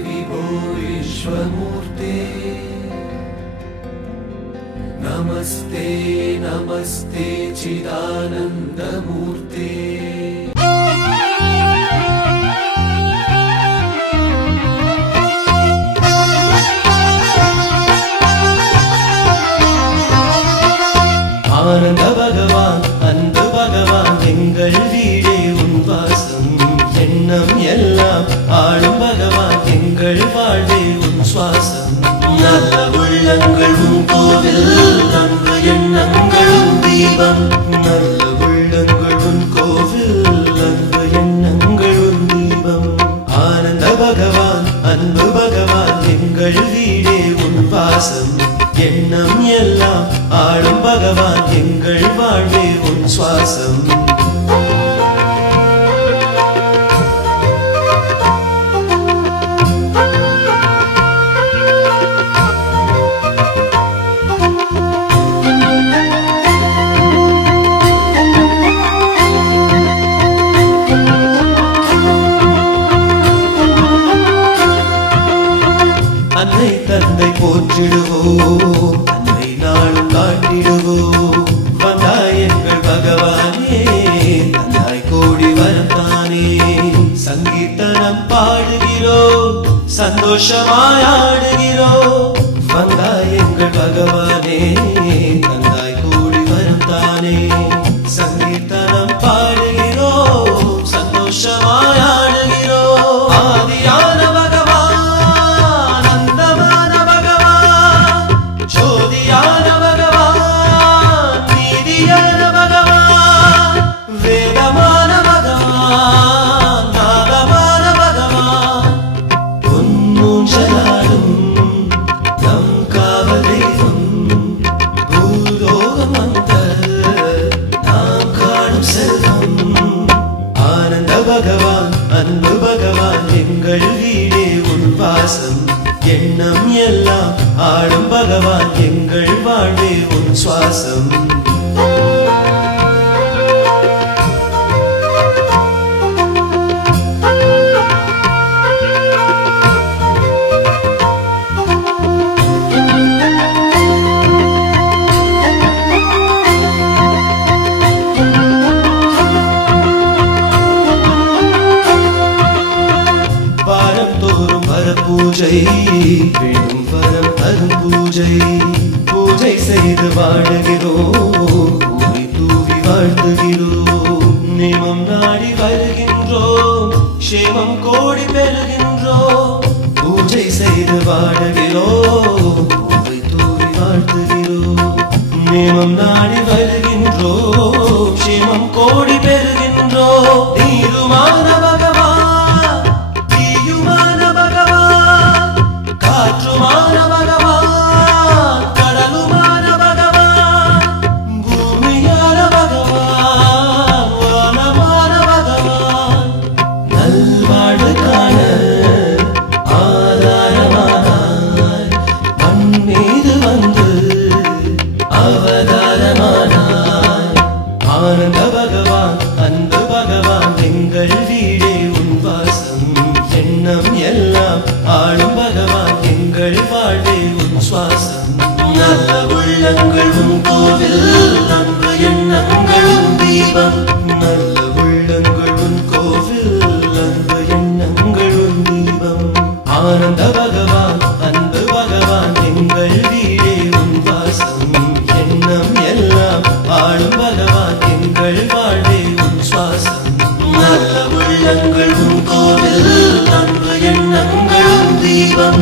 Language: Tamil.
विभो विश्वमूर्ते नमस्ते नमस्ते चिदानन्दमूर्ते ஆனந்த பகவான் அன்பு பகவான் எங்கள் வீடே உன் வாசம் எண்ணம் எல்லாம் ஆளும் பகவான் எங்கள் வாழ்வே உன் சுவாசம் நல்ல உள்ளங்கள் உன் கோவில் அன்பு எண்ணங்கள் உன் தீபம் நல்ல உள்ளங்கள் உன் கோவில் அன்பு எண்ணங்கள் உன் தீபம் ஆனந்த பகவான் அன்பு பகவான் எங்கள் வீடே உன் வாசம் எண்ணம் எல்லாம் ஆளும் பகவான் எங்கள் வாழ்வே உன் சுவாசம் அன்னை தந்தை போற்றிடுவோம் அன்னை நாளும் காட்டிடுவோம் வந்தாய் எங்கள் பகவானே தந்தாய் கோடி வரத்தானே சங்கீர்த்தனம் பாடுகிறோம் சந்தோஷமாய் ஆடுகிறோம் வந்தாய் எங்கள் பகவானே தந்தாய் கோடி வரத்தானே சங்கீர்த்தனம் பாடுகிறோம் சந்தோஷமாய் ஆடுகிறோம் ஆதியான பகவான் அன்பு பகவான் எங்கள் வீடே உன் வாசம் எண்ணம் எல்லாம் ஆளும் பகவான் எங்கள் வாழ்வே உன் சுவாசம் பூஜை வேணும் வரம் தரும் பூஜை பூஜை செய்து வாடுகிறோம் பூமி தூவி வாழ்த்துகிறோம் நியமம் நாடி வருகின்றோம் க்ஷேமம் கோடி பெறுகின்றோம் பூஜை செய்து வாடுகிறோம் பூமி தூவி வாழ்த்துகிறோம் நியமம் நாடி வருகின்றோம் க்ஷேமம் கோடி பெறுகின்றோம் நீருமான காற்றுமான பகவான் கடலுமான பகவான் பூமியான பகவான் வானமான பகவான் நல்வாழ்வுக்கான ஆதாரமானாய் மண் மீது வந்து அவதாரமானாய் ஆனந்த பகவான் அன்பு பகவான் எங்கள் வீடே உன் வாசம் எண்ணம் எல்லாம் ஆளும் பகவான் எங்கள் வாழ்வே உன் சுவாசம் நல்ல உள்ளங்கள் உன் கோவில் அன்பு எண்ணங்கள் உன் தீபம் நல்ல உள்ளங்கள் உன் கோவில் அன்பு எண்ணங்கள் உன் தீபம் ஆனந்த பகவான் அன்பு பகவான் எங்கள் வீடே உன் வாசம் எண்ணம் எல்லாம் ஆளும் பகவான் எங்கள் வாழ்வே உன் சுவாசம் நல்ல உள்ளங்கள் உன் கோவில் அன்பு எண்ணங்கள் உன் தீபம்